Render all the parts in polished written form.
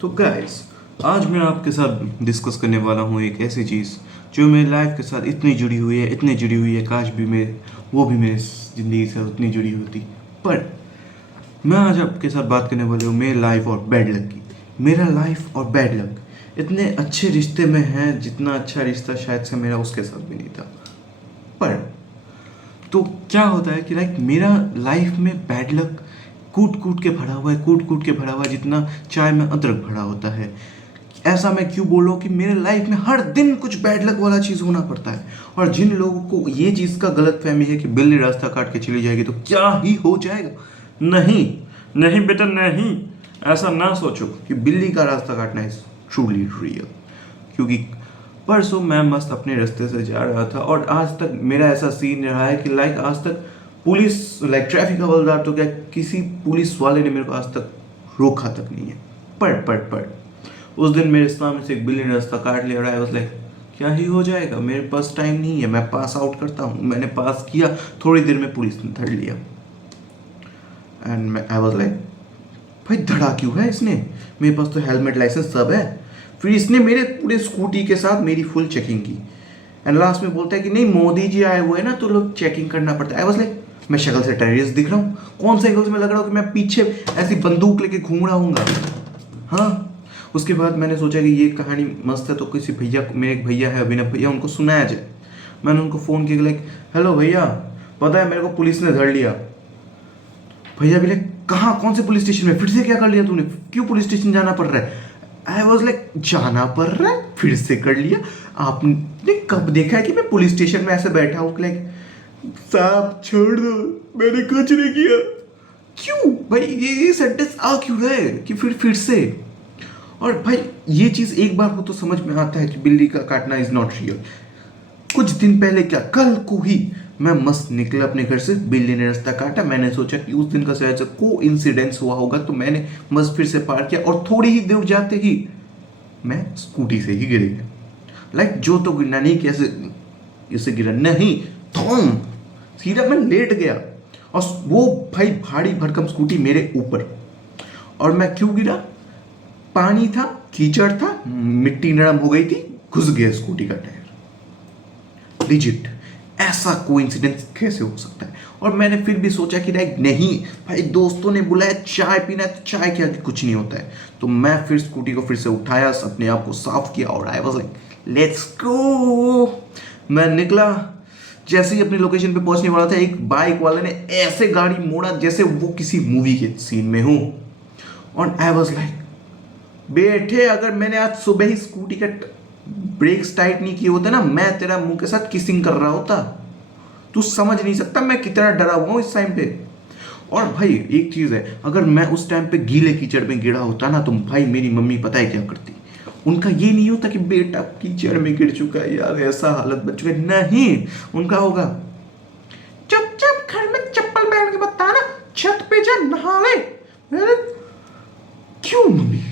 तो गाइस, आज मैं आपके साथ डिस्कस करने वाला हूँ एक ऐसी चीज़ जो मेरी लाइफ के साथ इतनी जुड़ी हुई है। काश भी मैं वो भी मेरी ज़िंदगी से उतनी जुड़ी होती। पर मैं आज आपके साथ बात करने वाला हूँ मेरी लाइफ और बैड लक की। मेरा लाइफ और बैड लक इतने अच्छे रिश्ते में है जितना अच्छा रिश्ता शायद से मेरा उसके साथ भी नहीं था। पर तो क्या होता है कि लाइक मेरा लाइफ में बैड लक कूट कूट के भरा हुआ है, कूट कूट के भरा हुआ है जितना चाय में अदरक भरा होता है। ऐसा मैं क्यों बोल रहा हूँ कि मेरे लाइफ में हर दिन कुछ बैड लक वाला चीज़ होना पड़ता है। और जिन लोगों को ये चीज़ का गलत फहमी है कि बिल्ली रास्ता काट के चली जाएगी तो क्या ही हो जाएगा, नहीं नहीं बेटा नहीं, ऐसा ना सोचो कि बिल्ली का रास्ता काटना इज ट्रूली रियल। क्योंकि परसों मैं मस्त अपने रास्ते से जा रहा था और आज तक मेरा ऐसा सीन रहा है कि लाइक आज तक पुलिस लाइक ट्रैफिक हवलदार तो क्या किसी पुलिस वाले ने मेरे को आज तक रोका तक नहीं है। पर उस दिन मेरे सामने से एक बिल्ली ने रास्ता काट लिया और आई वाज लाइक क्या ही हो जाएगा, मेरे पास टाइम नहीं है, मैं पास आउट करता हूँ। मैंने पास किया, थोड़ी देर में पुलिस ने धर लिया एंड आई वाज लाइक भाई धड़ा क्यों है इसने, मेरे पास तो हेलमेट लाइसेंस सब है। फिर इसने मेरे पूरे स्कूटी के साथ मेरी फुल चेकिंग की एंड लास्ट में बोलता है कि नहीं मोदी जी आए हुए हैं ना तो लोग चेकिंग करना पड़ता है। आई वाज लाइक मैं शक्ल से टेररिस्ट दिख रहा हूँ, कौन सा एंगल से मैं लग रहा हूँ कि मैं पीछे ऐसी बंदूक लेके घूम रहा हूँ। हाँ, उसके बाद मैंने सोचा कि ये कहानी मस्त है तो किसी भैया, मेरे एक भैया है अभिनव भैया, उनको सुनाया जाए। मैंने उनको फ़ोन किया लाइक हेलो भैया, पता है मेरे को पुलिस ने धर लिया। भैया भी लाइक कहाँ, कौन से पुलिस स्टेशन में, फिर से क्या कर लिया तूने, क्यों पुलिस स्टेशन जाना पड़ रहा है। आई वॉज लाइक जाना पड़ रहा है, फिर से कर लिया, आपने कब देखा है कि मैं पुलिस स्टेशन में ऐसे बैठा हूँ। लाइक साहब छोड़ दो, मैंने कुछ नहीं किया। क्यों भाई ये सेंटेंस आ क्यों रहा है कि फिर से। और भाई ये चीज़ एक बार हो तो समझ में आता है कि बिल्ली का काटना इज नॉट रियल। कुछ दिन पहले क्या, कल को ही मैं मस्त निकला अपने घर से, बिल्ली ने रास्ता काटा। मैंने सोचा कि उस दिन का शायद से को इंसिडेंस हुआ होगा तो मैंने मस्त फिर से पार किया और थोड़ी ही दूर जाते ही मैं स्कूटी से ही गिर गया। लाइक जो तो गिरना नहीं, कैसे इसे गिरा नहीं, थोम सीधा मैं लेट गया और वो भाई भारी भरकम स्कूटी मेरे ऊपर। और मैं क्यों गिरा, पानी था, कीचड़ था, मिट्टी नरम हो गई थी, घुस गया स्कूटी का टायर। लिजिट ऐसा कोइंसिडेंस कैसे हो सकता है। और मैंने फिर भी सोचा कि लाइक नहीं भाई, दोस्तों ने बुलाया चाय पीना है तो चाय के आगे कुछ नहीं होता है। तो मैं फिर स्कूटी को फिर से उठाया, अपने आप को साफ किया और I was like let's go. मैं निकला, जैसे ही अपनी लोकेशन पे पहुंचने वाला था एक बाइक वाले ने ऐसे गाड़ी मोड़ा जैसे वो किसी मूवी के सीन में हो। और आई वाज लाइक बेटे, अगर मैंने आज सुबह ही स्कूटी का ब्रेक्स टाइट नहीं किए होते ना, मैं तेरा मुंह के साथ किसिंग कर रहा होता। तू समझ नहीं सकता मैं कितना डरा हुआ हूं इस टाइम पे। और भाई एक चीज है, अगर मैं उस टाइम पे गीले कीचड़ में गिरा होता ना तो भाई मेरी मम्मी पता है क्या करती, उनका ये नहीं होता कि बेटा कीचड़ में गिर चुका है यार, ऐसा हालत बन चुका है, नहीं, उनका होगा चुपचाप घर में चप्पल पहन के बता ना, छत पे जा नहा ले। क्यों मम्मी,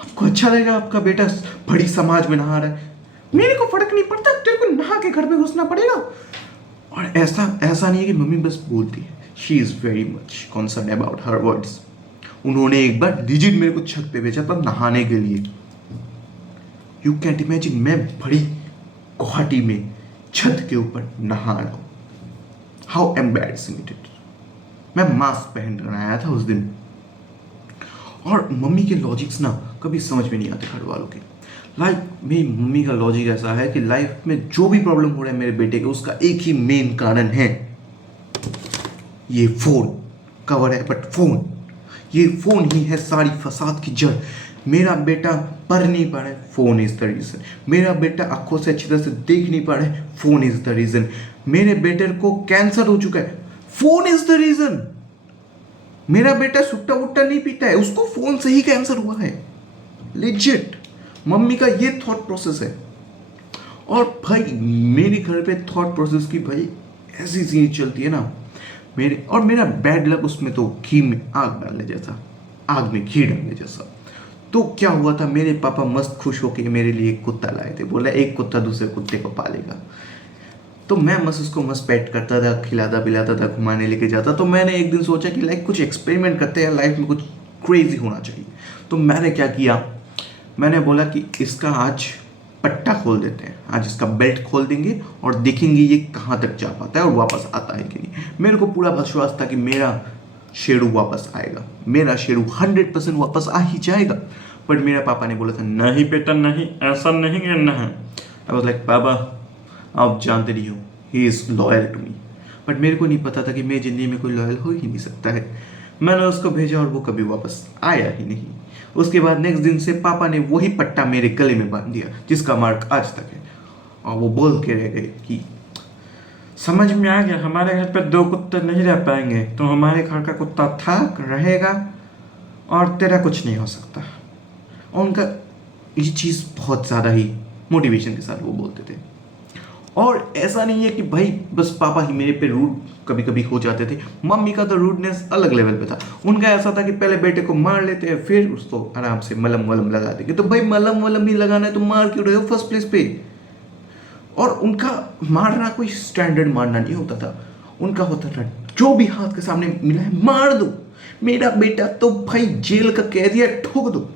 आपको अच्छा लगेगा आपका बेटा बड़ी समाज में नहा रहा है, मेरे को फर्क नहीं पड़ता, तेरे को नहा के घर में घुसना पड़ेगा। और ऐसा नहीं है कि मम्मी बस बोलती है, she is very much concern about her words. उन्होंने एक बार डिजिट मेरे को छत पे भेजा था नहाने के लिए। यू कैंट इमेजिन, मैं बड़ी गुवाहाटी में छत के ऊपर नहा रहा हूँ, हाउ एम्बैरेसिंग इट इज। मैं मास्क पहन कर आया था उस दिन। और मम्मी के लॉजिक्स ना कभी समझ में नहीं आते घर वालों के। लाइक मेरी मम्मी का लॉजिक ऐसा है कि लाइफ में जो भी प्रॉब्लम हो रहा है मेरे बेटे के, उसका एक ही मेन कारण है, ये फोन। कवर है बट फोन, ये फोन ही है सारी फसाद की जड़। मेरा बेटा पढ़ नहीं पा रहा है, फोन इज द रीजन। मेरा बेटा आंखों से अच्छी तरह से देख नहीं पा रहा है, फोन इज द रीजन। मेरे बेटे को कैंसर हो चुका है, फोन इज द रीजन। मेरा बेटा सुट्टा वुट्टा नहीं पीता है, उसको फोन से ही कैंसर हुआ है। लिजिट मम्मी का ये थॉट प्रोसेस है। और भाई मेरे घर पे थॉट प्रोसेस की भाई ऐसी चीज चलती है ना मेरे, और मेरा बैड लक उसमें तो घी में आग डालने जैसा, आग में घी डालने जैसा। तो क्या हुआ था, मेरे पापा मस्त खुश होके मेरे लिए एक कुत्ता लाए थे, बोला एक कुत्ता दूसरे कुत्ते को पालेगा। तो मैं मस्त उसको मस्त पेट करता था, खिलाता पिलाता था, घुमाने लेके जाता। तो मैंने एक दिन सोचा कि लाइक कुछ एक्सपेरिमेंट करते हैं, लाइफ में कुछ क्रेजी होना चाहिए। तो मैंने क्या किया, मैंने बोला कि इसका आज पट्टा खोल देते हैं, आज इसका बेल्ट खोल देंगे और देखेंगे ये कहाँ तक जा पाता है और वापस आता है कि नहीं। मेरे को पूरा विश्वास था कि मेरा शेरू वापस आएगा, मेरा शेरू 100% वापस आ ही जाएगा। बट मेरा पापा ने बोला था नहीं बेटा नहीं, ऐसा नहीं करना है। आई वाज लाइक पापा आप जानते नहीं हो he is loyal to me. But मेरे को नहीं पता था कि मेरी ज़िंदगी में कोई लॉयल हो ही नहीं सकता है। मैंने उसको भेजा और वो कभी वापस आया ही नहीं। उसके बाद नेक्स्ट दिन से पापा ने वही पट्टा मेरे गले में बांध दिया जिसका मार्क आज तक है। और वो बोल के रह गए कि समझ में आ गया, हमारे घर पे 2 कुत्ते नहीं रह पाएंगे, तो हमारे घर का कुत्ता था रहेगा और तेरा कुछ नहीं हो सकता। और उनका ये चीज़ बहुत ज़्यादा ही मोटिवेशन के साथ वो बोलते थे। और ऐसा नहीं है कि भाई बस पापा ही मेरे पे रूड कभी कभी हो जाते थे, मम्मी का तो रूडनेस अलग लेवल पे था। उनका ऐसा था कि पहले बेटे को मार लेते हैं फिर उसको आराम से मलम वलम लगा देंगे। तो भाई मलम वलम नहीं लगाना है तो मार क्यों रहे हो फर्स्ट प्लेस पे। और उनका मारना कोई स्टैंडर्ड मारना नहीं होता था, उनका होता था जो भी हाथ के सामने मिला है मार दो। मेरा बेटा तो भाई जेल का कैदी है, ठोक दो।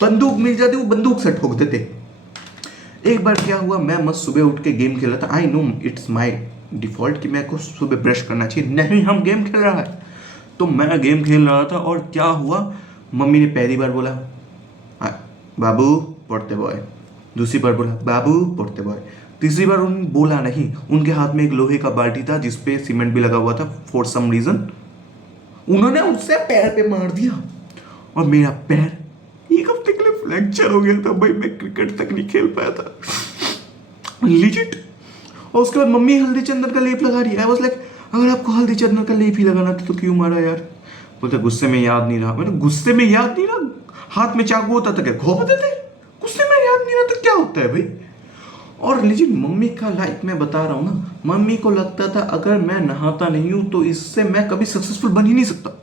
बंदूक मिल जाती वो बंदूक से ठोक देते। एक बार क्या हुआ, मैं मस्त सुबह उठ के गेम खेल रहा था। I know it's my default कि मेरे को सुबह ब्रश करना चाहिए, नहीं हम गेम खेल रहा है। तो मैं गेम खेल रहा था और क्या हुआ, मम्मी ने पहली बार बोला बाबू पढ़ते बॉय, दूसरी बार बोला बाबू पढ़ते बॉय, तीसरी बार उन्होंने बोला नहीं। उनके हाथ में एक लोहे का बाल्टी था जिसपे सीमेंट भी लगा हुआ था फॉर सम रीजन। उन्होंने उससे पैर पे मार दिया और मेरा पैर एक हफ्ते के लिए फ्रैक्चर हो गया था। भाई मैं क्रिकेट तक नहीं खेल पाया था लिजिट। और उसके बाद मम्मी हल्दी चंदन का लेप लगा रही है। आई वाज लाइक अगर आपको हल्दी चंदन का लेप ही लगाना था तो क्यों मारा यार। बोलते गुस्से में याद नहीं रहा। मैंने गुस्से में याद नहीं रहा, हाथ में चाकू होता था क्या घोप देते। गुस्से में याद नहीं रहा तो क्या होता है भाई। और लिजिट मम्मी का लाइफ मैं बता रहा हूँ ना, मम्मी को लगता था अगर मैं नहाता नहीं हूँ तो इससे मैं कभी सक्सेसफुल बन ही नहीं सकता।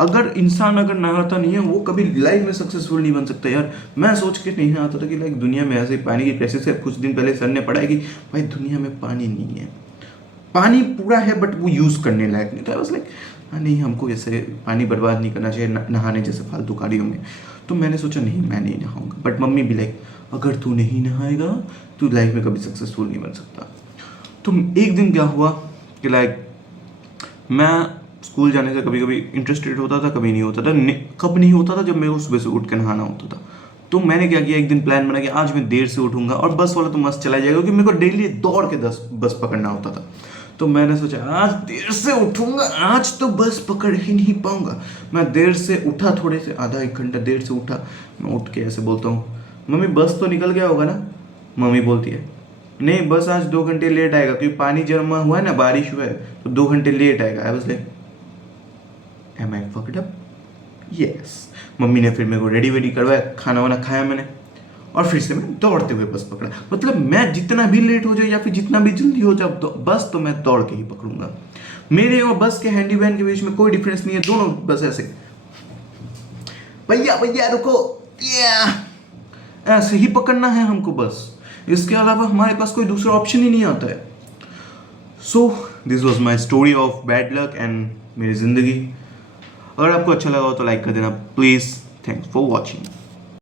अगर इंसान अगर नहाता नहीं है वो कभी लाइफ में सक्सेसफुल नहीं बन सकता यार। मैं सोच के नहीं आता था कि लाइक दुनिया में ऐसे पानी की क्राइसिस है। कुछ दिन पहले सर ने पढ़ा है कि भाई दुनिया में पानी नहीं है, पानी पूरा है बट वो यूज़ करने लायक नहीं था। बस लाइक नहीं हमको ऐसे पानी बर्बाद नहीं करना चाहिए नहाने जैसे फालतू कार्यों में। तो मैंने सोचा नहीं मैं नहीं नहाऊंगा। बट मम्मी भी लाइक अगर तू नहीं नहाएगा तू लाइफ में कभी सक्सेसफुल नहीं बन सकता। तो एक दिन क्या हुआ कि लाइक मैं स्कूल जाने से कभी कभी इंटरेस्टेड होता था, कभी नहीं होता था। कब नहीं होता था जब मेरे को सुबह से उठ के नहाना होता था। तो मैंने क्या किया, एक दिन प्लान बना कि आज मैं देर से उठूंगा और बस वाला तो मस्त चला जाएगा क्योंकि मेरे को डेली दौड़ के बस पकड़ना होता था। तो मैंने सोचा आज देर से उठूंगा, आज तो बस पकड़ ही नहीं पाऊंगा। मैं देर से उठा, थोड़े से आधा एक घंटा देर से उठा। मैं उठ के ऐसे बोलता हूँ मम्मी बस तो निकल गया होगा ना। मम्मी बोलती है नहीं बस आज 2 घंटे लेट आएगा क्योंकि पानी जमा हुआ है ना, बारिश हुआ है तो 2 घंटे लेट आएगा। I was like Am I fucked up? Yes. Mummy ने फिर मेरे को रेडी वेडी करवाया, खाना वाना खाया मैंने और फिर से मैं दौड़ते हुए बस पकड़ा। मतलब मैं जितना भी लेट हो जाए या फिर जितना भी जल्दी हो जाए बस तो मैं दौड़ के ही पकड़ूंगा। मेरे और बस के हैंडी वैन के बीच में कोई डिफरेंस नहीं है, दोनों बस ऐसे भैया भैया रुको, ऐसे ही पकड़ना है हमको बस। इसके अलावा हमारे पास कोई दूसरा ऑप्शन ही नहीं आता है। So this was my story of bad luck and मेरी ज़िंदगी। अगर आपको अच्छा लगा हो तो लाइक कर देना प्लीज़। Thanks for watching.